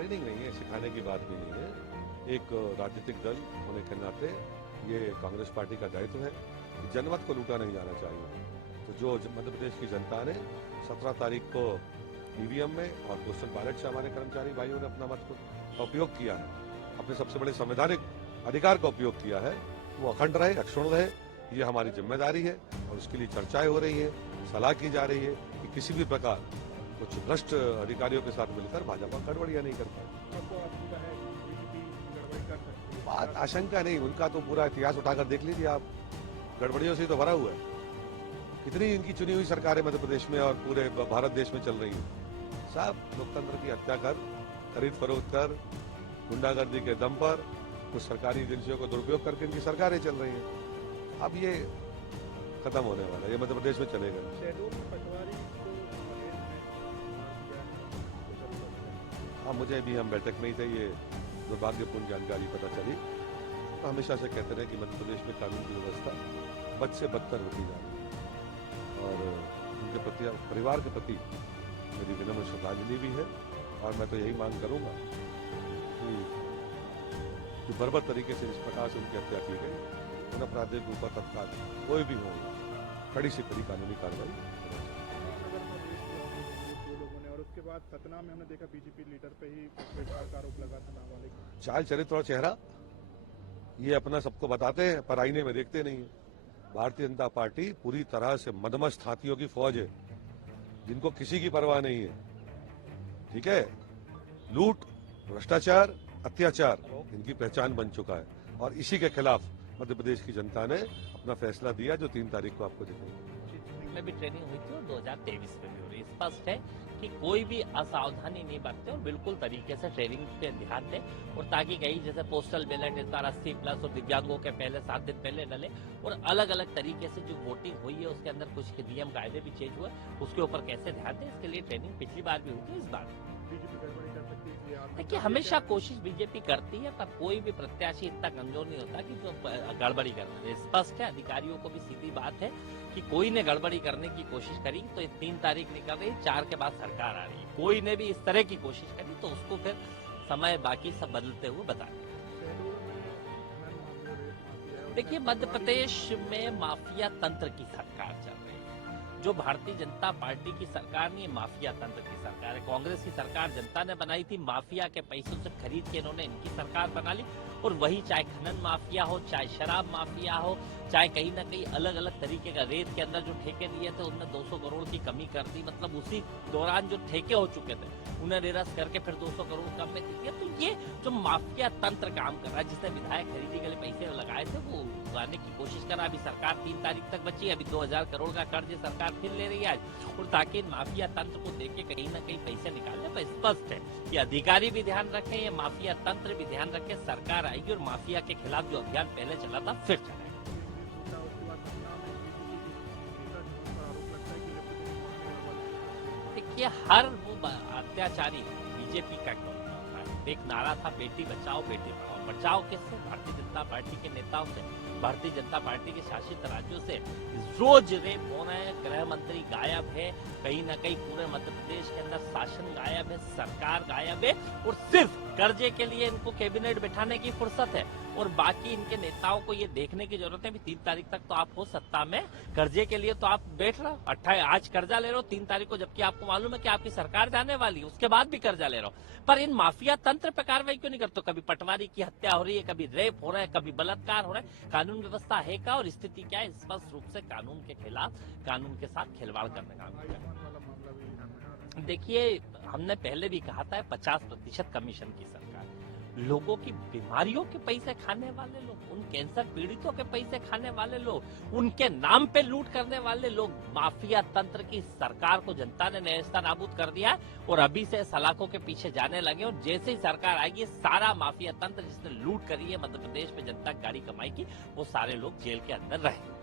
Training नहीं है, सिखाने की बात भी नहीं है। एक राजनीतिक दल होने के नाते ये कांग्रेस पार्टी का दायित्व है कि जनमत को लूटा नहीं जाना चाहिए। तो जो मध्य प्रदेश की जनता ने 17 तारीख को ईवीएम में और पोस्टल बैलेट से हमारे कर्मचारी भाइयों ने अपना मत का उपयोग किया है, अपने सबसे बड़े संवैधानिक अधिकार का उपयोग किया है, वो अखंड रहे, अक्षुण्ण रहे, ये हमारी जिम्मेदारी है। और उसके लिए चर्चाएं हो रही है, सलाह की जा रही है कि किसी भी प्रकार कुछ भ्रष्ट अधिकारियों के साथ मिलकर भाजपा गड़बड़ियां नहीं कर पाए। बात आशंका नहीं, उनका तो पूरा इतिहास उठाकर देख लीजिए आप, गड़बड़ियों से तो भरा हुआ है। कितनी इनकी चुनी हुई सरकारें मध्य प्रदेश में और पूरे भारत देश में चल रही है। सब लोकतंत्र की हत्या कर, खरीद फरोख्त कर, गुंडागर्दी के दम पर कुछ सरकारी एजेंसियों को दुरुपयोग करके इनकी सरकारें चल रही हैं। अब ये खत्म होने वाला है, ये मध्य प्रदेश में चलेगा। हाँ, मुझे भी हम बैठक में ही थे, ये दुर्भाग्यपूर्ण जानकारी पता चली। तो हमेशा से कहते रहे कि मध्य प्रदेश में कानून की व्यवस्था बद से बदतर होती जा रही है और उनके प्रति, परिवार के प्रति मेरी विनम्र श्रद्धांजलि भी है। और मैं तो यही मांग करूंगा कि जो बर्बर तरीके से इस प्रकार से उनकी हत्या की गई, उन अपराधियों के ऊपर तत्काल कोई भी हो कड़ी से कड़ी कानूनी कार्रवाई। उसके बाद सतना में हमने देखा बीजेपी लीडर पे ही भ्रष्टाचार का आरोप लगा था, नाबालिग। चाल चरित्र और चेहरा ये अपना सबको बताते हैं, पर आईने में देखते नहीं है। भारतीय जनता पार्टी पूरी तरह से मदमस्त हाथियों की फौज है, जिनको किसी की परवाह नहीं है। ठीक है, लूट, भ्रष्टाचार, अत्याचार इनकी पहचान बन चुका है और इसी के खिलाफ मध्य प्रदेश की जनता ने अपना फैसला दिया, जो 3 तारीख को आपको दिखेगा। में भी ट्रेनिंग हुई थी और 2023 में भी हो रही। स्पष्ट है कि कोई भी असावधानी नहीं बरते और बिल्कुल तरीके से ट्रेनिंग पे ध्यान दें, और ताकि कहीं जैसे पोस्टल बैलेट इस बार 80+ और दिव्यांगों के पहले 7 दिन पहले डले, और अलग अलग तरीके से जो वोटिंग हुई है उसके अंदर कुछ नियम कायदे भी चेंज हुए, उसके ऊपर कैसे ध्यान दें, इसके लिए ट्रेनिंग पिछली बार भी हुई थी, इस बार देखिए हमेशा कोशिश बीजेपी करती है, पर कोई भी प्रत्याशी इतना कमजोर नहीं होता कि जो गड़बड़ी करना। स्पष्ट है, अधिकारियों को भी सीधी बात है कि कोई ने गड़बड़ी करने की कोशिश करी तो 3 तारीख निकल रही, 4 के बाद सरकार आ रही है, कोई ने भी इस तरह की कोशिश करी तो उसको फिर समय बाकी सब बदलते हुए बताएंगे। देखिए मध्य प्रदेश में माफिया तंत्र की सरकार चल रही है। जो भारतीय जनता पार्टी की सरकार नहीं, माफिया तंत्र की सरकार है। कांग्रेस की सरकार जनता ने बनाई थी, माफिया के पैसों से खरीद के इन्होंने इनकी सरकार बना ली, और वही चाहे खनन माफिया हो, चाहे शराब माफिया हो, चाहे कहीं ना कहीं अलग अलग तरीके का रेत के अंदर जो ठेके दिए थे उनमें 200 करोड़ की कमी कर दी। मतलब उसी दौरान जो ठेके हो चुके थे उन्हें निरस्त करके फिर 200 करोड़ कम में दे दिया। तो ये जो माफिया तंत्र काम कर रहा है, जिसने विधायक खरीदी के लिए पैसे लगाए थे वो उगाने की कोशिश करा। अभी सरकार 3 तारीख तक बची, अभी 2000 करोड़ का कर्ज सरकार फिर ले रही है आज, और ताकि माफिया तंत्र को देख के कहीं ना कहीं पैसे निकालने पर स्पष्ट है कि अधिकारी भी ध्यान रखें, ये माफिया तंत्र भी ध्यान रखें, सरकार आएगी और माफिया के खिलाफ जो अभियान पहले चला था फिर चलेगा। देखिए हर वो अत्याचारी बीजेपी का एक नारा था, बेटी बचाओ बेटी पढ़ाओ। बचाओ किससे? भारतीय जनता पार्टी के नेताओं से, भारतीय जनता पार्टी के शासित राज्यों से। रोज रेप हो रहे हैं, गृह मंत्री गायब है, कहीं ना कहीं पूरे मध्य प्रदेश के अंदर शासन गायब है, सरकार गायब है, और सिर्फ कर्जे के लिए इनको कैबिनेट बिठाने की फुर्सत है। और बाकी इनके नेताओं को ये देखने की जरूरत है, 3 तारीख तक तो आप हो सत्ता में, कर्जे के लिए तो आप बैठ रहे हो, आज कर्जा ले रहे हो 3 तारीख को, जबकि आपको मालूम है कि आपकी सरकार जाने वाली है, उसके बाद भी कर्जा ले रहे हो। पर इन माफिया तंत्र पर कार्रवाई क्यों नहीं करते? कभी पटवारी की हत्या हो रही है, कभी रेप हो रहा है, कभी बलात्कार हो रहा है। कानून व्यवस्था है क्या और स्थिति क्या है? स्पष्ट रूप से कानून के खिलाफ, कानून के साथ खिलवाड़ करने का काम किया। देखिए हमने पहले भी कहा था 50% कमीशन की सरकार, लोगों की बीमारियों के पैसे खाने वाले लोग, उन कैंसर पीड़ितों के पैसे खाने वाले लोग, उनके नाम पे लूट करने वाले लोग, माफिया तंत्र की सरकार को जनता ने नेस्ता नाबूद कर दिया और अभी से सलाखों के पीछे जाने लगे। और जैसे ही सरकार आएगी सारा माफिया तंत्र जिसने लूट करी है मध्य प्रदेश में जनता की गाड़ी कमाई की, वो सारे लोग जेल के अंदर रहेंगे।